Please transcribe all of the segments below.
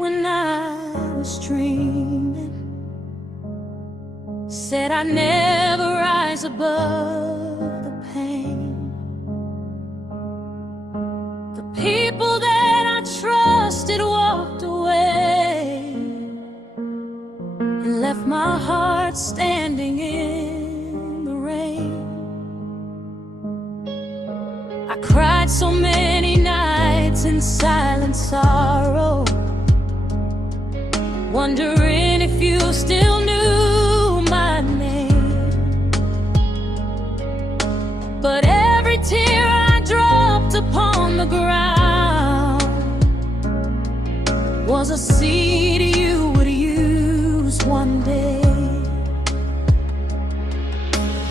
when I was dreaming, said I'd never rise above the pain. The people that I trusted walked away and left my heart standing in the rain. I cried so many nights in silent sorrow, wondering if you still knew my name. But every tear I dropped upon the ground was a seed you would use one day.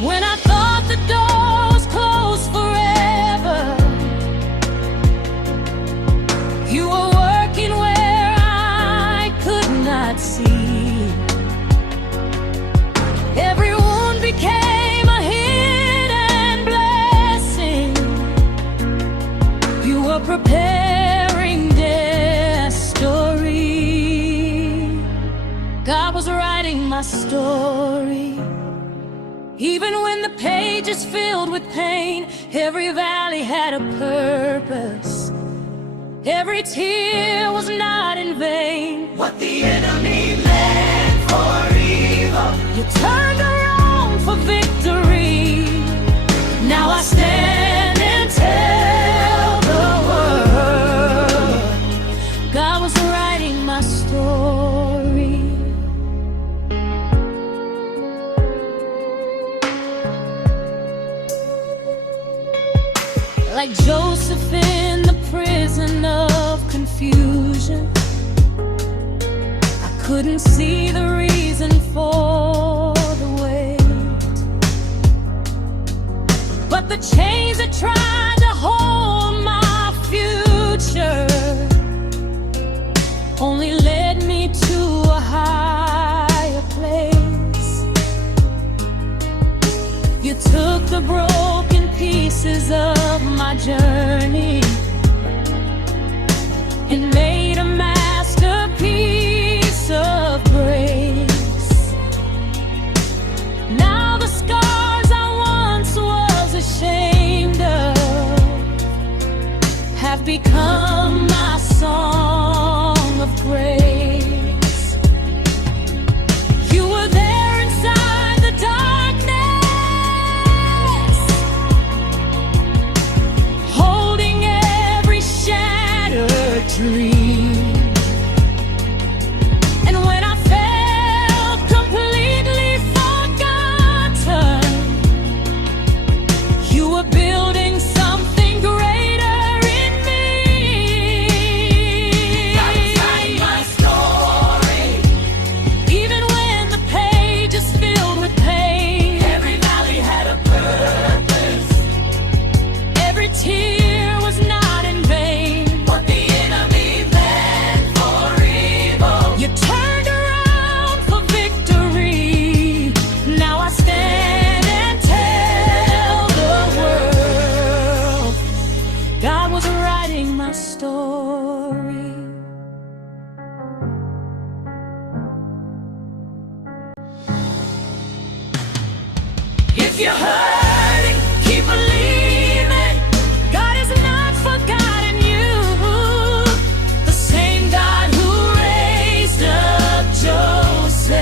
When I thought the door was closed forever, you were working where I could not see. Every wound became a hidden blessing. You were preparing their story. God was writing my story. Even when the pages filled with pain, every valley had a purpose. Every tear was not in vain. What the enemy meant for evil, You turned around for victory. Now I stand and tell the world God was writing my story. Like Joseph in the prison of confusion, I couldn't see the reason for the wait. But the chains that tried to hold my future only led me to a higher place. You took the broken pieces of my journey and made a masterpiece of grace. Now the scars I once was ashamed of have become my song of praise. You were there inside the darkness, holding every shattered dream. And when I felt completely forgotten, you were building something greater in me. God's writing my story. Even when the page is filled with pain, Every valley had a purpose. every tear was not in vain. What the enemy meant for evil, You turned around for victory. Now I stand and tell the world God was writing my story. if you're hurting, keep believing. God has not forgotten you. The same God who raised up Joseph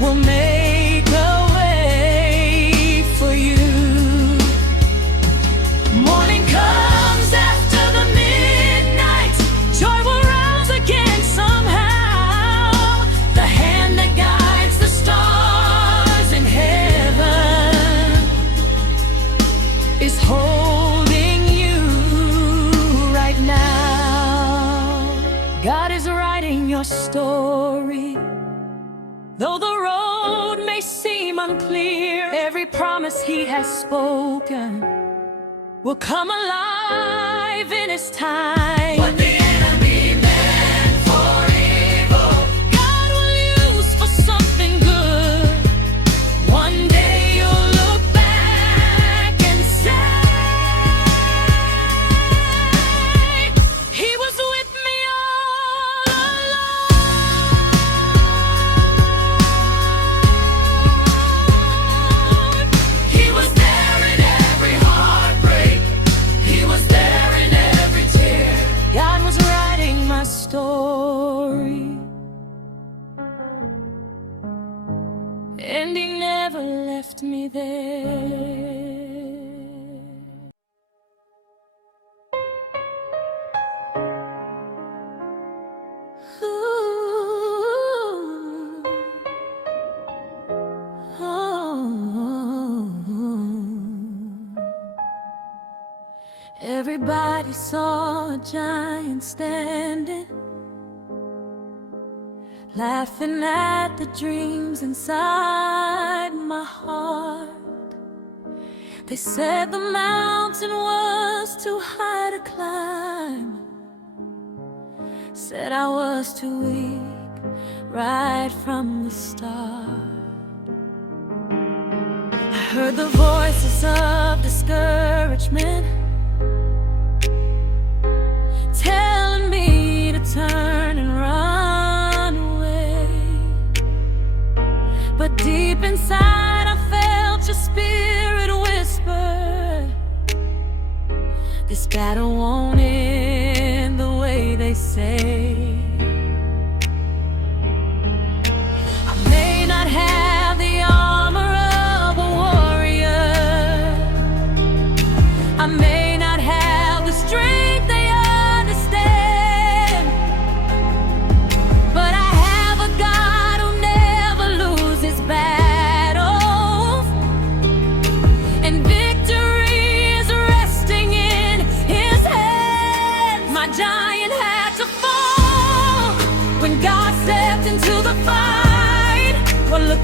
will make a way for you. Morning comes after the midnight. Joy will rise again somehow. The hand that guides the stars in heaven is holding you right now. God is writing your story. Though the road may seem unclear, every promise He has spoken will come alive in His time. What the enemy meant for evil, God will use for something good. One day you'll look back and say, He was with me story, and he never left me there. Everybody saw a giant standing, laughing at the dreams inside my heart. They said the mountain was too high to climb, said I was too weak right from the start. I heard the voices of discouragement telling me to turn and run away, but deep inside I felt your spirit whisper, this battle won't end the way they say. I may not have the armor of a warrior, I may not have the strength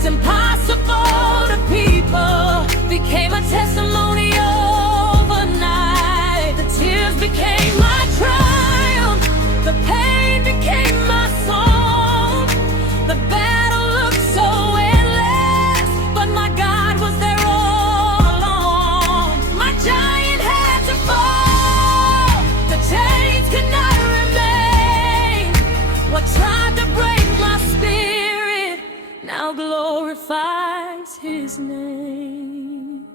impossible to people became a testimony overnight. The tears became my triumph, the pain became my song. The battle looked so endless, but my God was there all along. My giant had to fall, the chains could not remain. What tried to break my spirit now glorifies his name.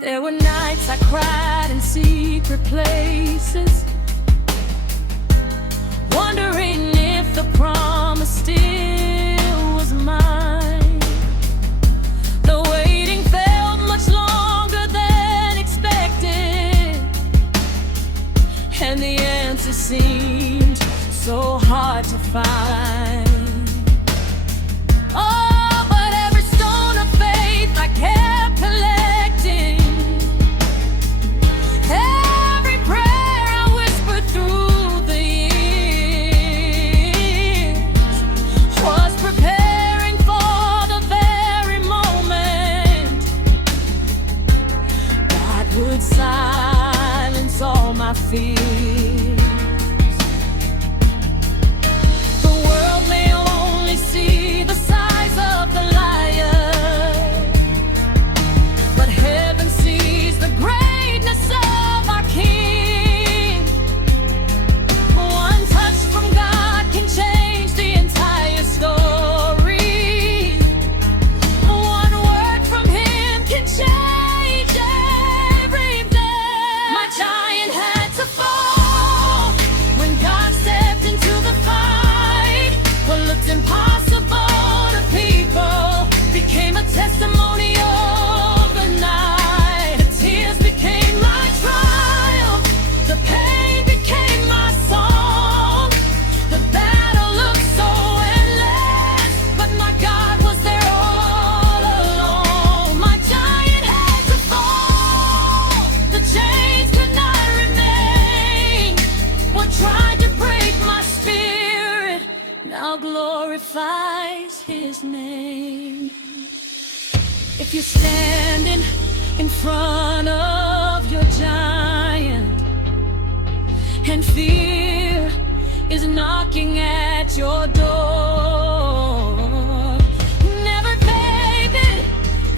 There were nights I cried in secret places, wondering if the promise still was mine. The waiting felt much longer than expected, and the answer seemed so hard to find. Oh, but every stone of faith I kept collecting, every prayer I whispered through the years was preparing for the very moment God would silence all my fears. The world may only see the size of the lion, but heaven sees the greatness of our King. One touch from God can change the entire story. One word from him can change everything. My giant had to fall when God stepped into the fight. What looked impossible to people became a testimony overnight. The tears became my triumph, the pain became my song. The battle looked so endless, but my God was there all along. My giant had to fall, the chains could not remain. What tried to break my spirit now glorifies his name. If you're standing in front of your giant and fear is knocking at your door, never faith it,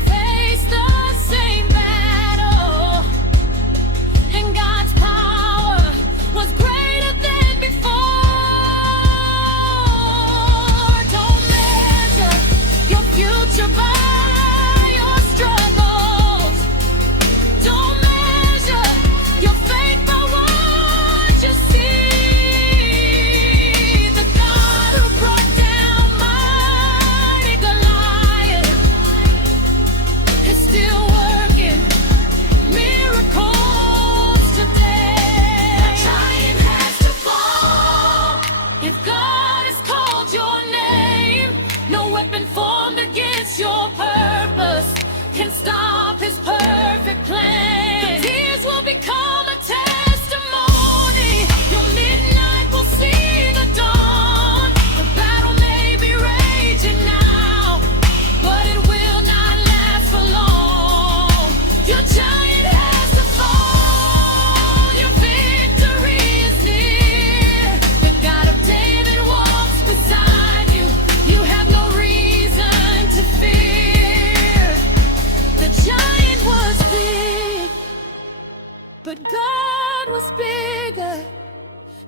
face the same battle, and God's power was greater than before. Don't measure your future by your struggles. Don't measure your faith by what you see.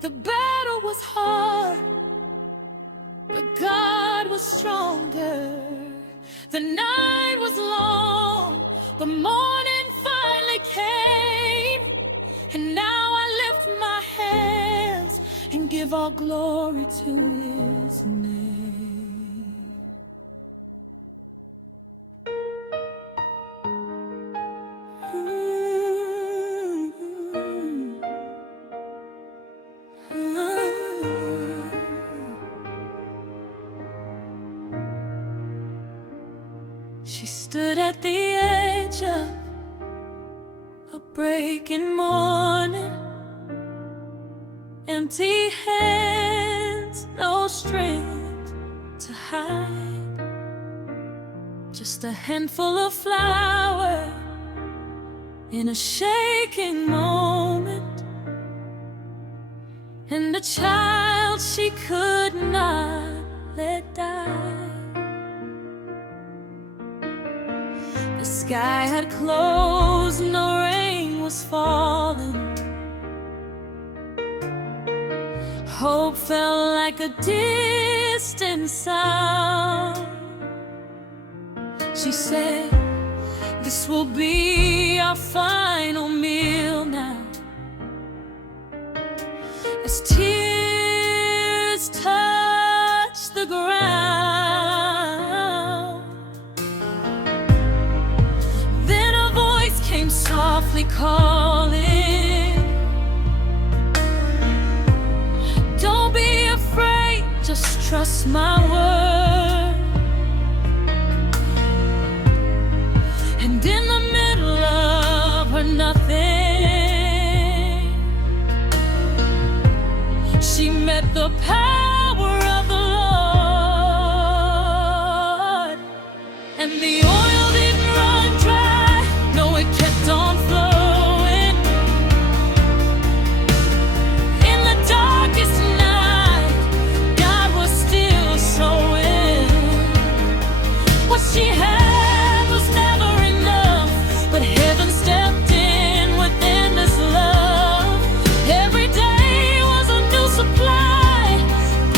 The battle was hard, but God was stronger. The night was long, but morning finally came. And now I lift my hands and give all glory to His name. She stood at the edge of a breaking morning, empty hands, no strength to hide, just a handful of flour in a shaking moment, and a child she could not let die. The sky had closed, no rain was falling. Hope felt like a distant sound. She said, "This will be our final meal now." As tears touch the ground, then a voice came softly calling, "Don't be afraid, just trust my word." And in the middle of her nothing, she met the power of the Lord. And the oil didn't run dry, no, it kept on flowing. In the darkest night, God was still sowing. What she had was never enough, but heaven stepped in with endless love. Every day was a new supply,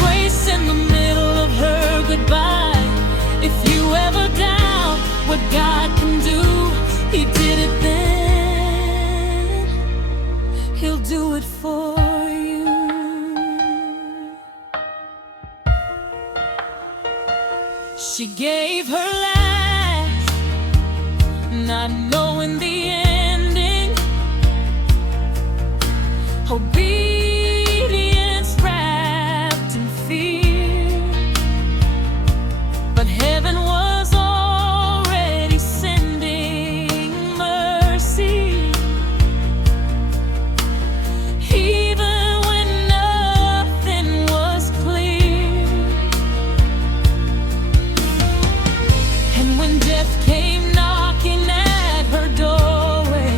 grace in the middle of her goodbye. If you ever doubt what God can do, He did it then, He'll do it for you. She gave her last, not knowing the ending. Obedience wrapped in fear, but heaven was already sending mercy. Even when nothing was clear, and when death came knocking at her doorway,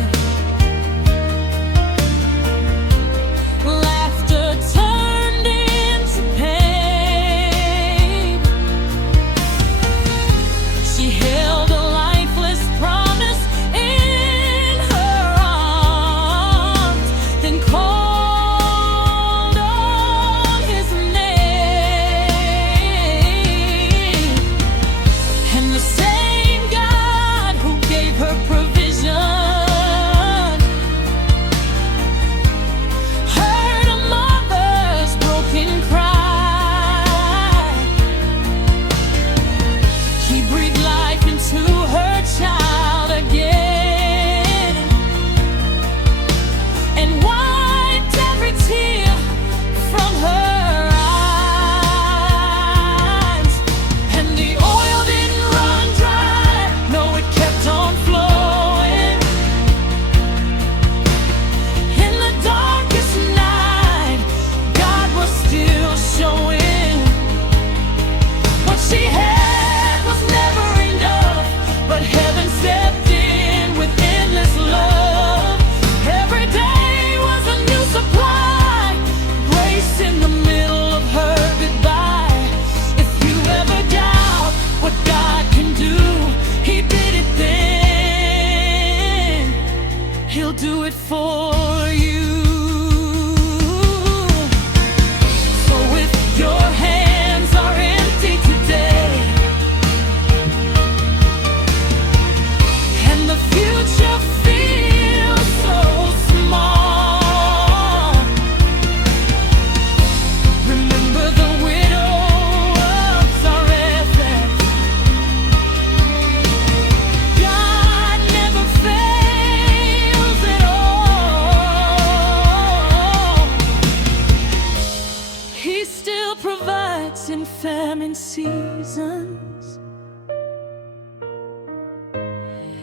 drought and famine seasons,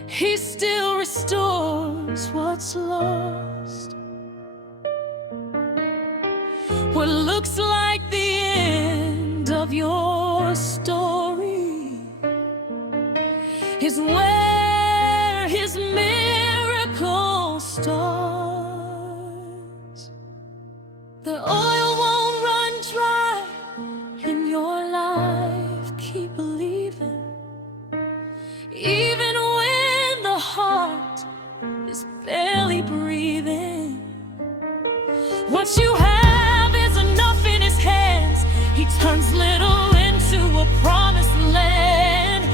He still restores what's lost. What looks like the end of your story is where His miracle starts. The oil won't run dry in your life. Keep believing, even when the heart is barely breathing. What you have is enough in His hands. He turns little into a promised land.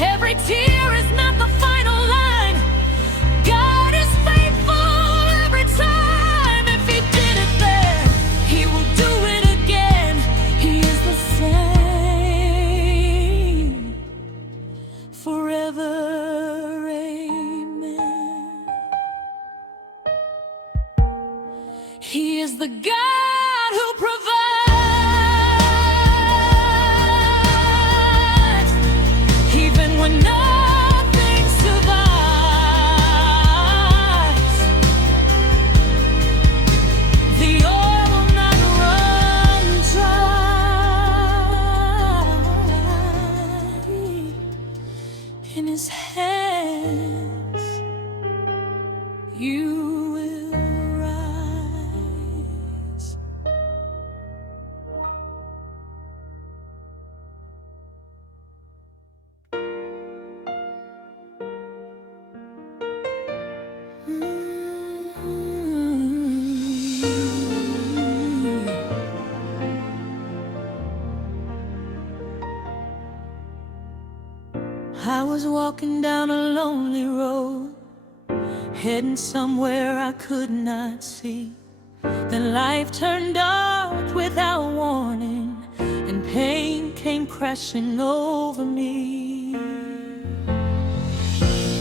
Every tear is not the final line. God is faithful every time. If He did it then, He will do it again. He is the same forever. Amen. He is the God who provides, even when nothing survives. The oil will not run dry. In His hands you will rise. I was walking down a lonely road, heading somewhere I could not see. Then life turned dark without warning, and pain came crashing over me.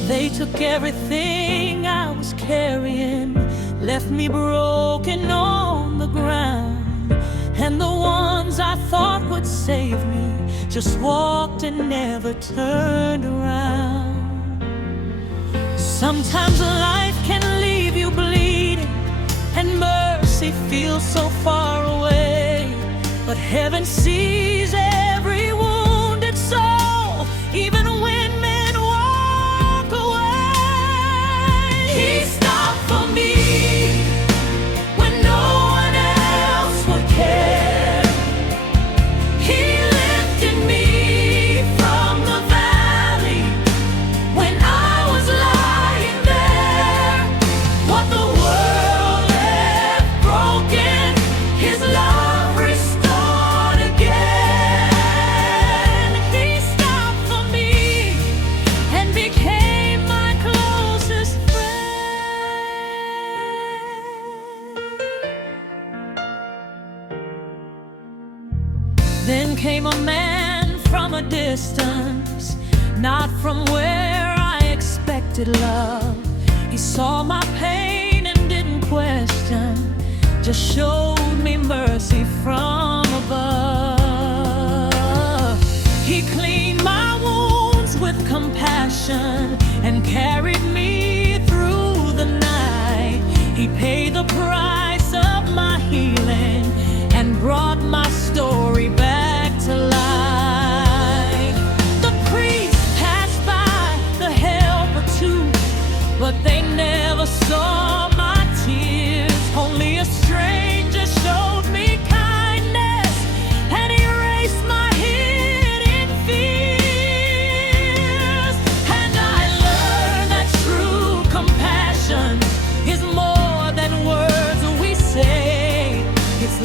They took everything I was carrying, left me broken on the ground. And the ones I thought would save me just walked and never turned around. Sometimes life can leave you bleeding, and mercy feels so far away. But heaven sees every wounded soul, even when men walk away. He stopped for me when no one else would care. He lifted me from the valley when I was lying there. What the world left broken, His love restored again. He stopped for me and became my closest friend. Then came a man from a distance, not from where I expected love. He saw my pain and didn't question, just showed me mercy from above. He cleaned my wounds with compassion and carried me through the night. He paid the price of my healing and brought my story back to life. The priest passed by, the helper too, but they never saw my tears. Only a stranger showed me kindness and erased my hidden fears. And I learned that true compassion is more than words we say. It's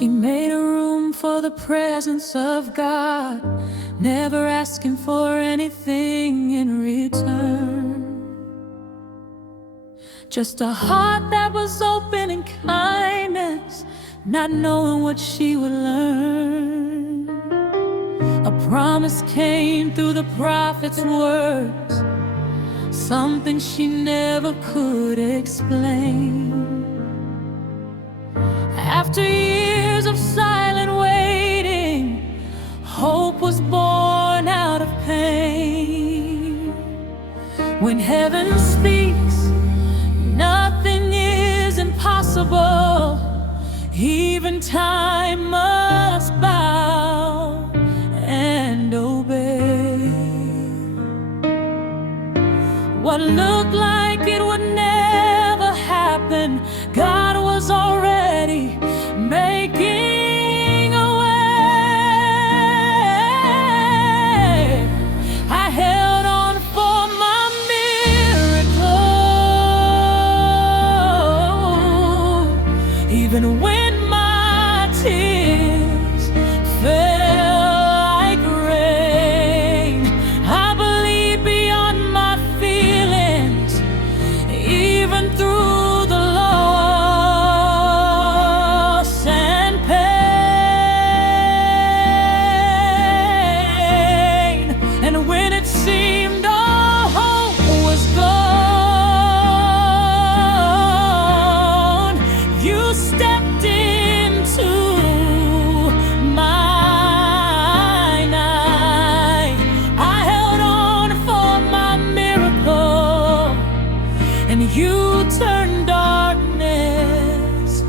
She made a room for the presence of God, never asking for anything in return. Just a heart that was open in kindness, not knowing what she would learn. A promise came through the prophet's words, something she never could explain. After years of silent waiting, hope was born out of pain. When heaven speaks, nothing is impossible. Even time must bow and obey. What looked like it would never happen, God was already making a way. I held on for my miracle, even when my tears fell like rain. I believe beyond my feelings, even through the loss and pain. And when it seemed all hope was gone, you stepped into my night. I held on for my miracle, and you turned darkness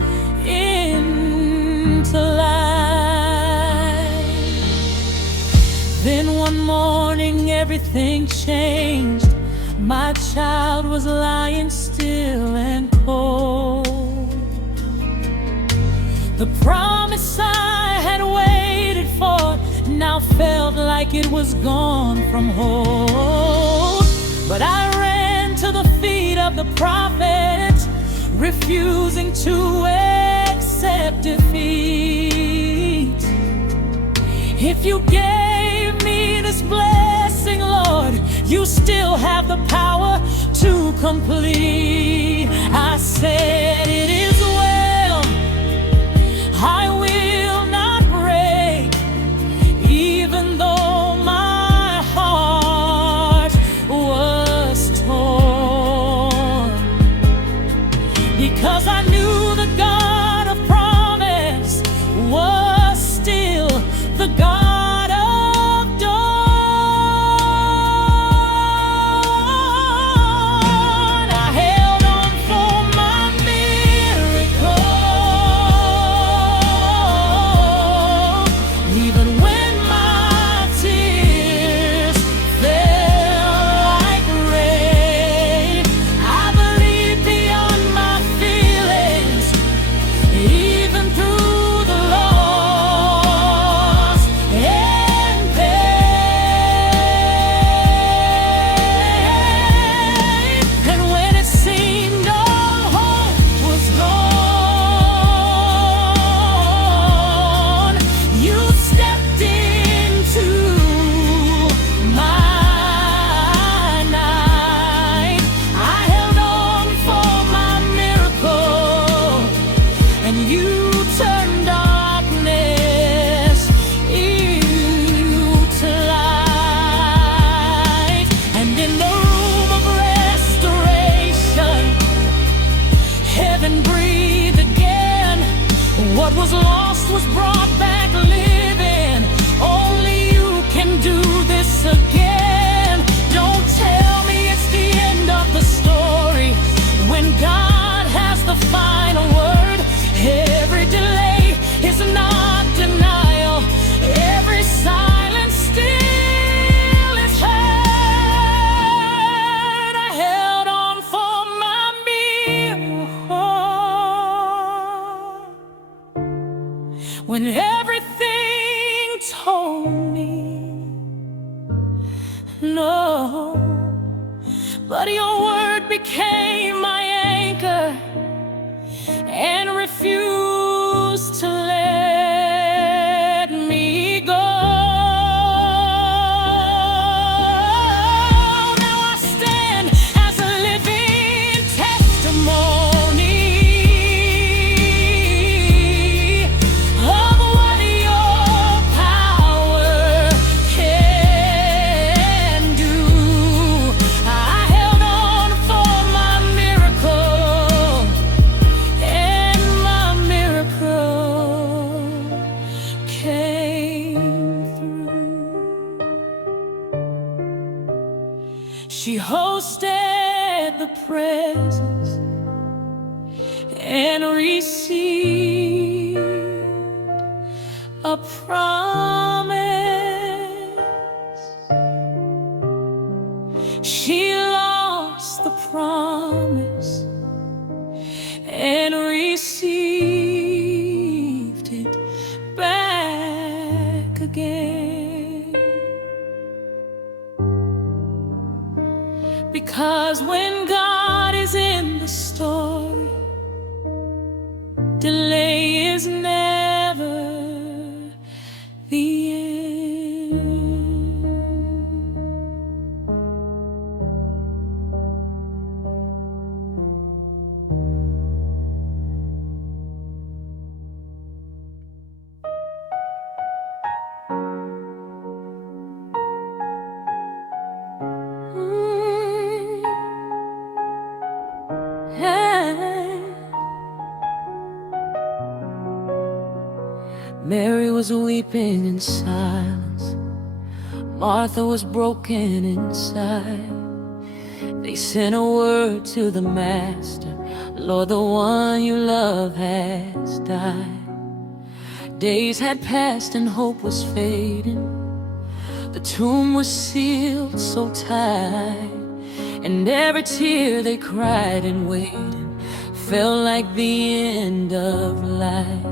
into light. Then one morning everything changed. My child was lying still and cold. The promise I had waited for now felt like it was gone from hold. But I ran to the feet of the prophet, refusing to accept defeat. If you gave me this blessing, Lord, you still have the power to complete. I said, it is well, I will not break, even though my heart was torn, because I knew the God of promise was still the God of dawn. I held on for my miracle, even when my tears fell like rain. I believe beyond my feelings, even through the loss and pain. And when it seemed all hope was gone, you stepped into my night. I held on for my miracle, and you turned darkness into light. And in the room of restoration, heaven breathed again. What was lost was brought back living. Only you can do this again. Don't tell me it's the end of the story, when God has the final word. Every delay is not denial. Every silence still is heard. I held on for my miracle, when everything told me no. But your word became my anchor and refused to let She hosted the presence and received a promise. She lost the promise and received it back again. Because when God is in the story, delay is never the end. Mary was weeping in silence. Martha was broken inside. They sent a word to the Master, Lord, the one you love has died. Days had passed and hope was fading. The tomb was sealed so tight, and every tear they cried and waited felt like the end of life.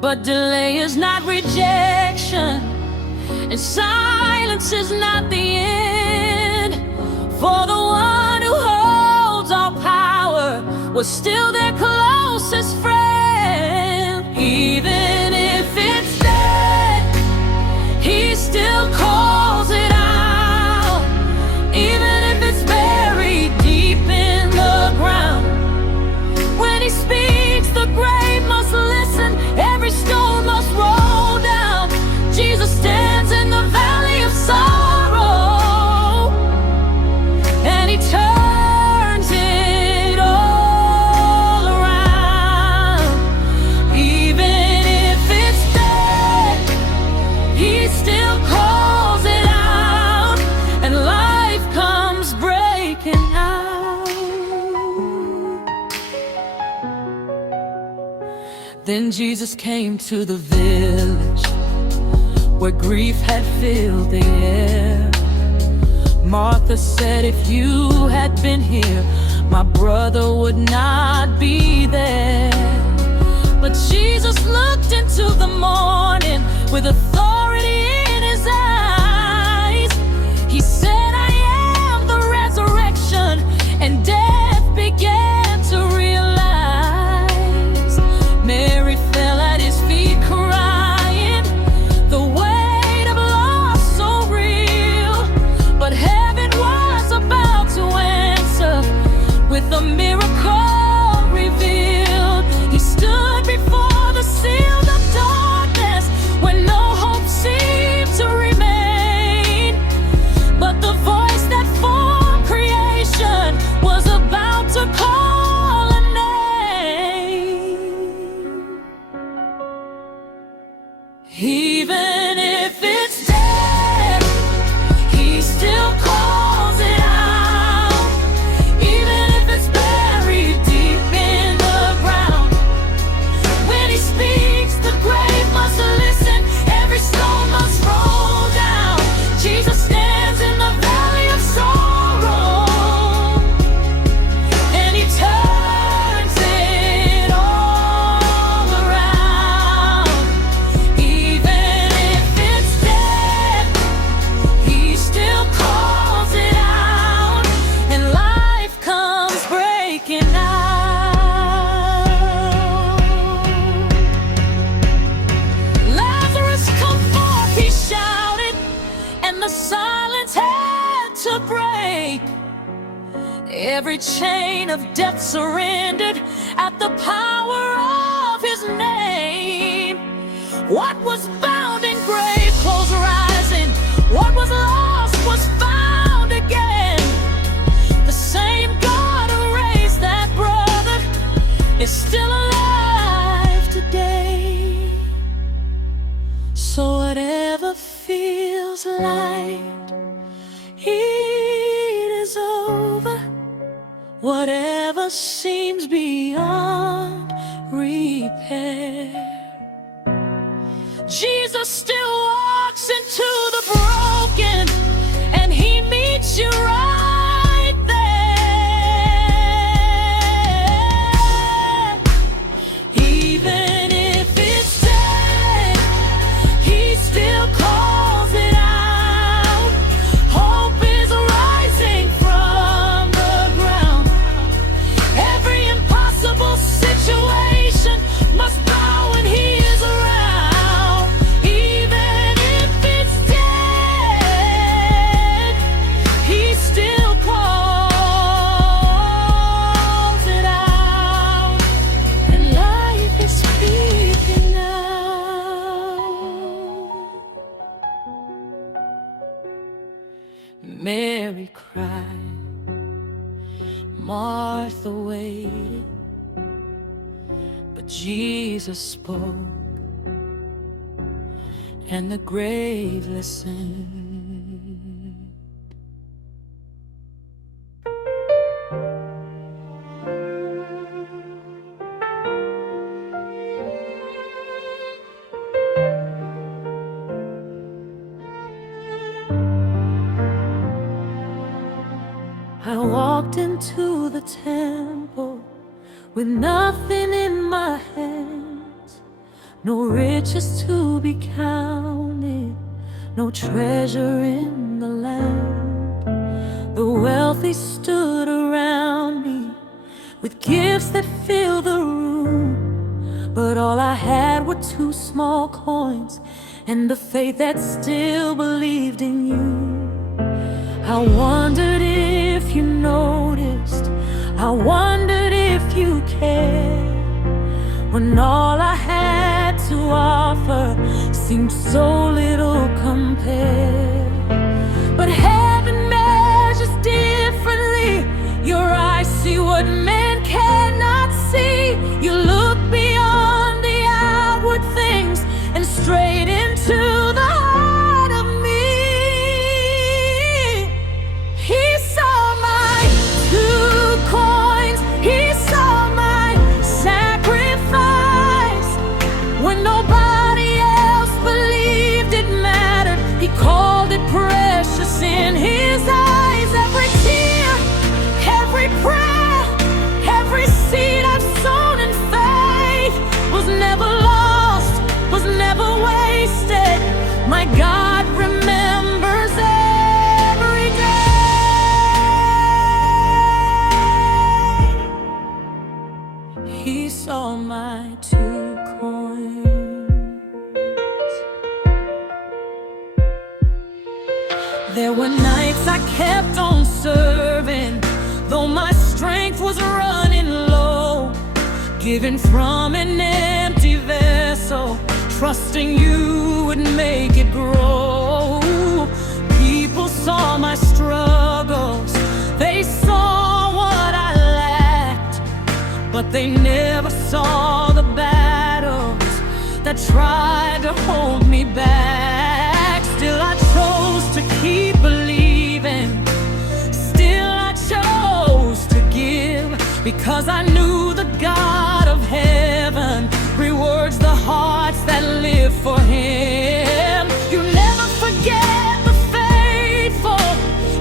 But delay is not rejection, and silence is not the end. For the one who holds all power was still their closest friend. Even if it's dead, he still calls it out. Even if it's buried deep in the ground, when he speaks, the grave must listen. Every stone must roll down. Jesus stands in the valley of sorrow, and he turns it all around. Even if it's dead, he still calls it out, and life comes breaking out. Then Jesus came to the village where grief had filled the air. Martha said, if you had been here, my brother would not be there. But Jesus looked into the morning with authority in his eyes. He said, I am the resurrection, and death began to realize. Mary fell at his feet crying, the weight of loss so real. But heaven was about to answer with a miracle revealed. He stood before the sealed of darkness when no hope seemed to remain. But the voice that formed creation was about to call a name. Even if it's dead, he still calls it out. Even if it's buried deep in the ground, when he speaks, the grave must listen. Every stone must roll down. Jesus stands in the valley of sorrow, and he turns it all around. Even if it's dead, he still calls it out, and life comes breaking out. Lazarus, come forth, he shouted, and the silence had to break. Every chain of death surrendered at the power of his name. What was bound in grave clothes rising, what was lost was found again. The same God who raised that brother is still alive today. So whatever feels light, he Mary cried, Martha waited, but Jesus spoke, and the grave listened. I walked into the temple with nothing in my hands, no riches to be counted, no treasure in the land. The wealthy stood around me with gifts that filled the room, but all I had were 2 small coins and the faith that still believed in you. I wondered if you noticed, I wondered if you cared, when all I had to offer seemed so little compared. But heaven measures differently. Your eyes see what men cannot see. You look beyond the outward things and straight into the heart of me. He saw my 2 coins, he saw my sacrifice. When nobody else believed it mattered, he called it precious in his eyes. Every tear, every prayer, every seed I've sown in faith was never lost, was never wasted. My God remembers every day. He saw my 2 coins. There were nights I kept on serving, though my strength was running low, giving from an empty vessel, trusting you would make it grow. People saw my struggles, they saw what I lacked, but they never saw the battles that tried to hold me back. Still I chose to keep believing, still I chose to give, because I knew the God of heaven rewards the hearts that live for him. You never forget the faithful,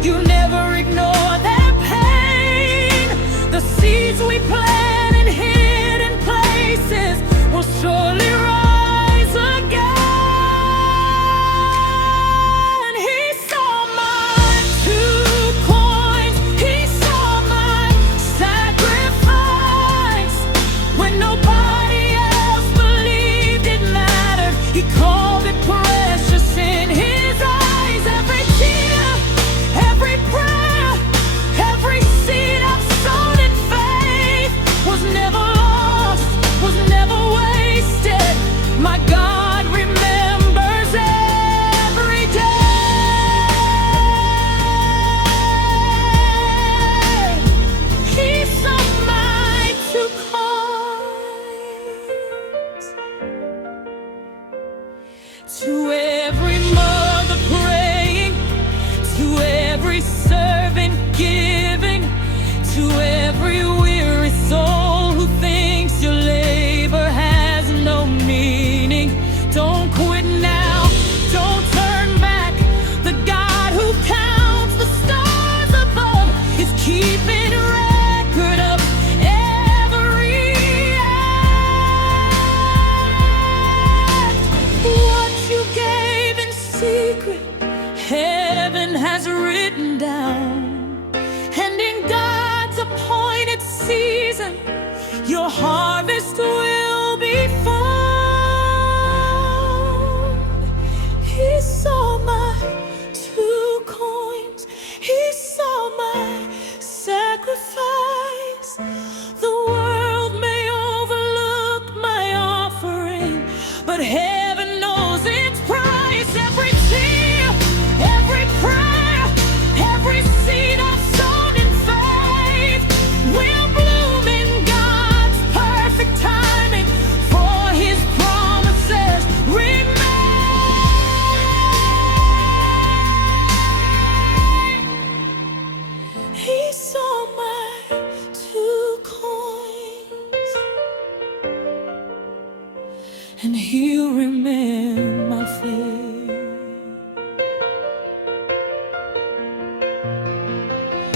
you never ignore their pain. The seeds we plant in hidden places will surely rise again. He saw my 2 coins, he saw my sacrifice. When nobody else believed it mattered, he called it precious in his eyes. Every tear, every prayer, every seed I've sown in faith was never lost, was never wasted. My God remembers every day. He saw my 2 coins. To every mother praying, to every servant giving, to every weary soul who thinks your labor has no meaning, don't quit now, don't turn back. The God who counts the stars above is keeping record of every act. What you gave in secret, heaven has written down, and in God's appointed season, your harvest will be found. He saw my 2 coins, he saw my sacrifice. The world may overlook my offering, but heaven knows its price. Every tear, every prayer,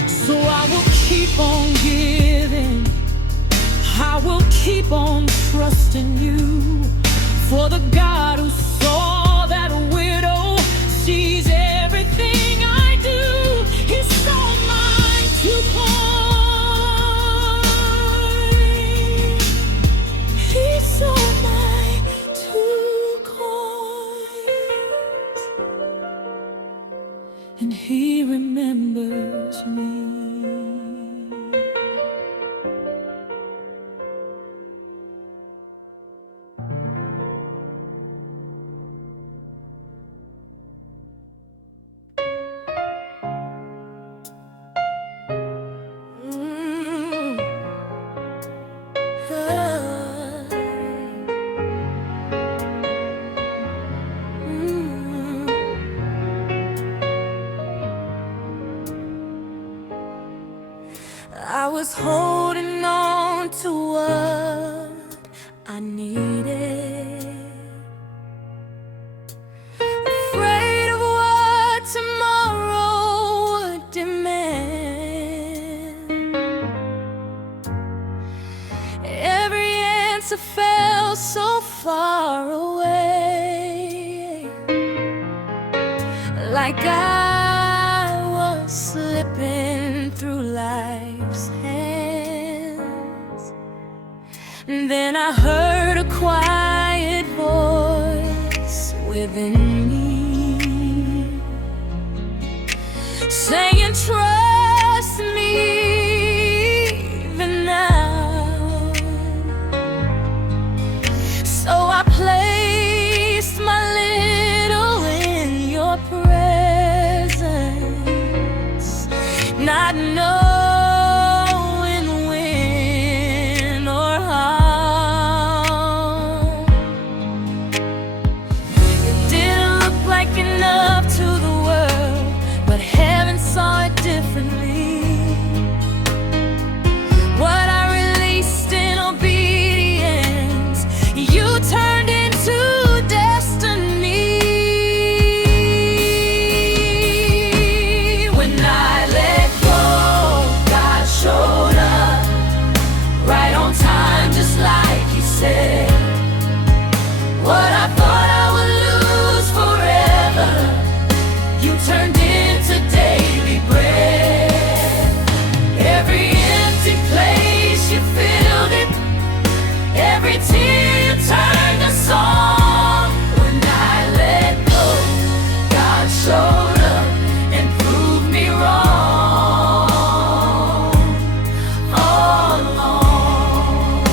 So I will keep on giving, I will keep on trusting you. For the God who saw that widow sees everything I do. He saw mine to coin. He saw mine to coins. And he remembers me. I was holding on to what I needed, afraid of what tomorrow would demand. Every answer felt so far away, like I was slipping through life's hands. And then I heard a quiet voice within me saying, trust me even now. So I placed my little in your presence, not knowing when or how. It didn't look like enough to the world, but heaven saw it differently. What I released in obedience, you turned into destiny. When I let go, God showed up right on time, just like He said. What I thought I would lose forever, you turned into daily bread. Every empty place, you filled it. Every tear, you turned to song. When I let go, God showed up and proved me wrong all along.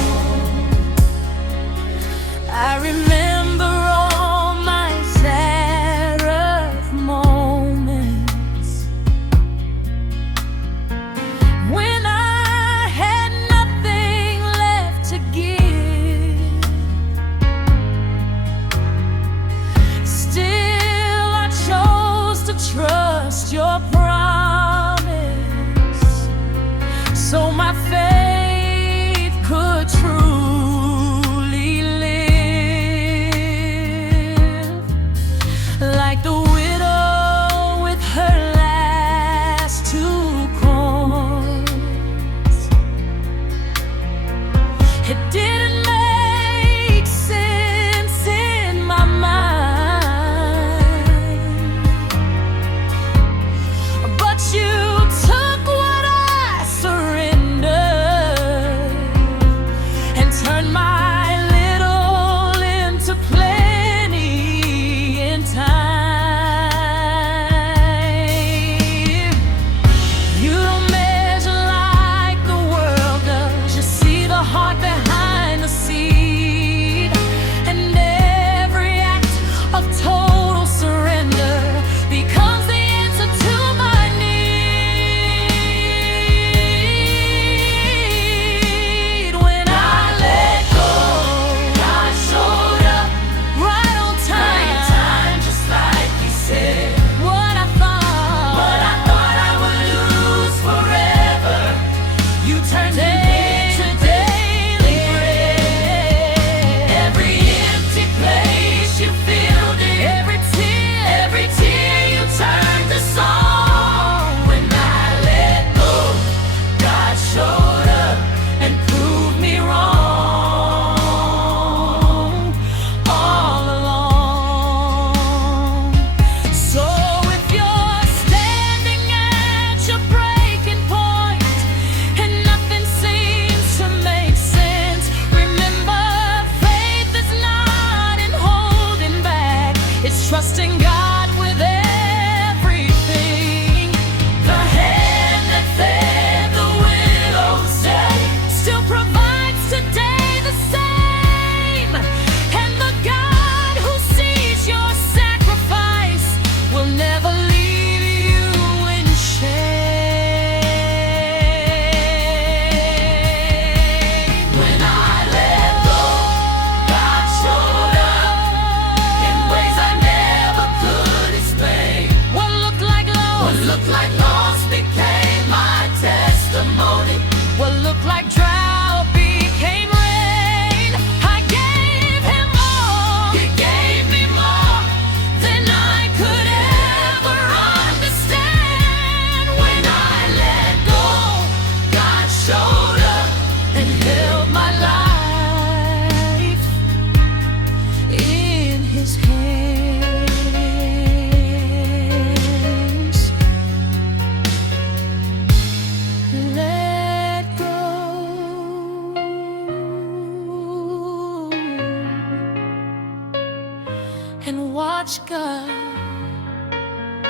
I remember all my Zarephath moments,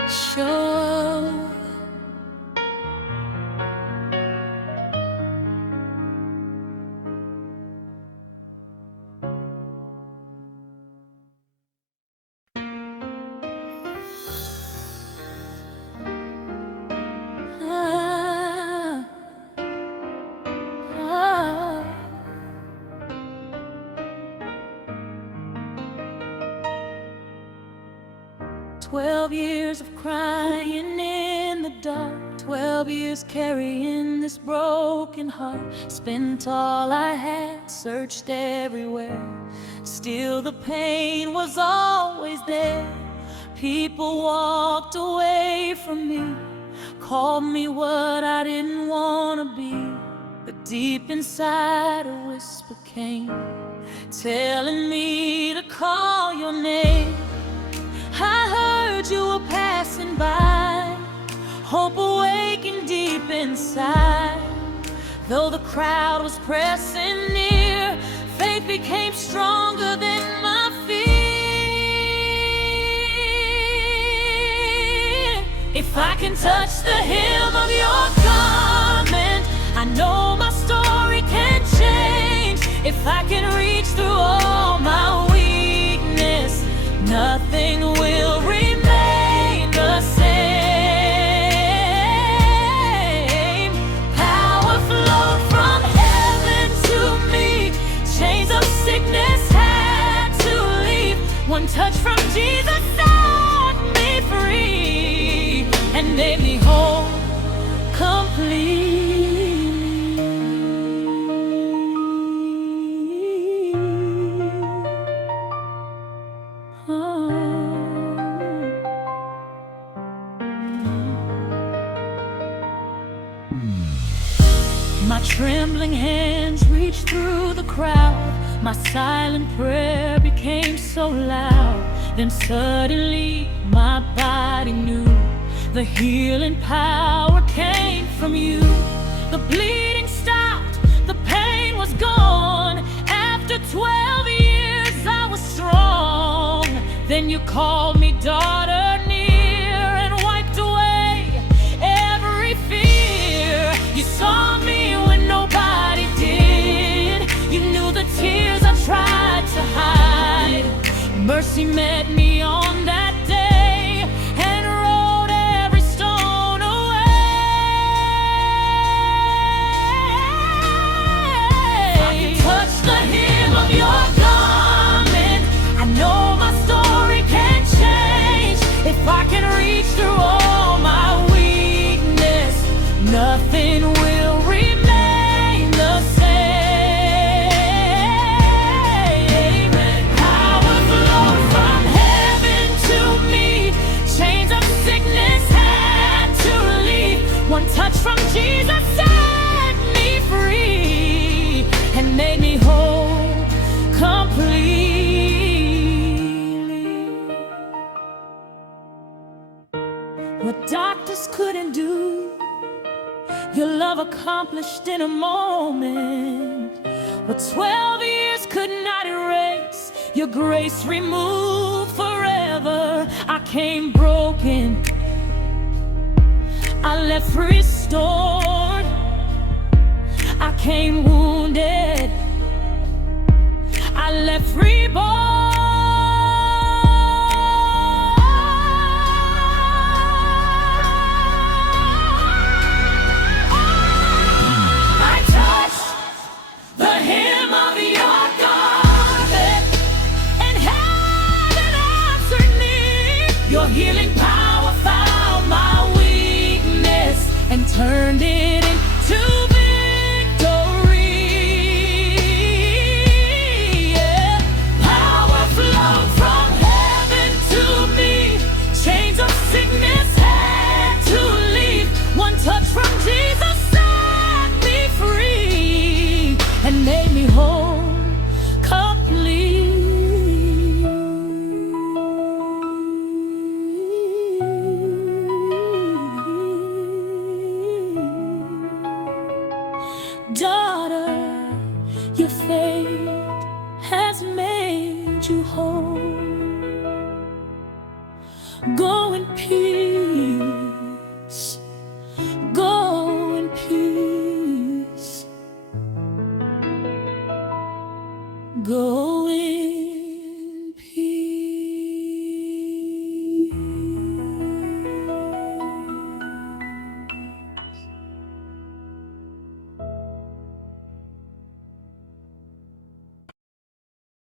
Show. 12 years of crying in the dark, 12 years carrying this broken heart. Spent all I had, searched everywhere, still the pain was always there. People walked away from me, called me what I didn't want to be. But deep inside a whisper came, telling me to call your name. I heard you were passing by, hope awakened deep inside. Though the crowd was pressing near, faith became stronger than my fear. If I can touch the hem of your garment, I know my story can change. If I can reach through all my weakness, nothing will remain the same. Power flowed from heaven to me, chains of sickness had to leave. One touch from Jesus set me free and made me whole, complete. My trembling hands reached through the crowd, my silent prayer became so loud. Then suddenly my body knew the healing power came from you. The bleeding stopped, the pain was gone. After 12 years I was strong. Then you called me daughter near and wiped away every fear. You saw me when nobody did. You knew the tears I tried to hide. Mercy met me on that day and rolled every stone away. I can touch the hem of your garment, I know my story can change. If I can reach through all my weakness, nothing will remain the same. Power flowed from heaven to me, chains of sickness had to leave. One touch from Jesus set me free and made me whole, completely. What doctors couldn't do, your love accomplished in a moment. What 12 years could not erase, your grace removed forever. I came broken, I left restored. I came wounded, I left reborn. The hem of your garment, and heaven answered me. Your healing power found my weakness and turned it into victory. Yeah. Power flowed from heaven to me, chains of sickness had to leave. One touch from Jesus set me free and made me whole, complete. go.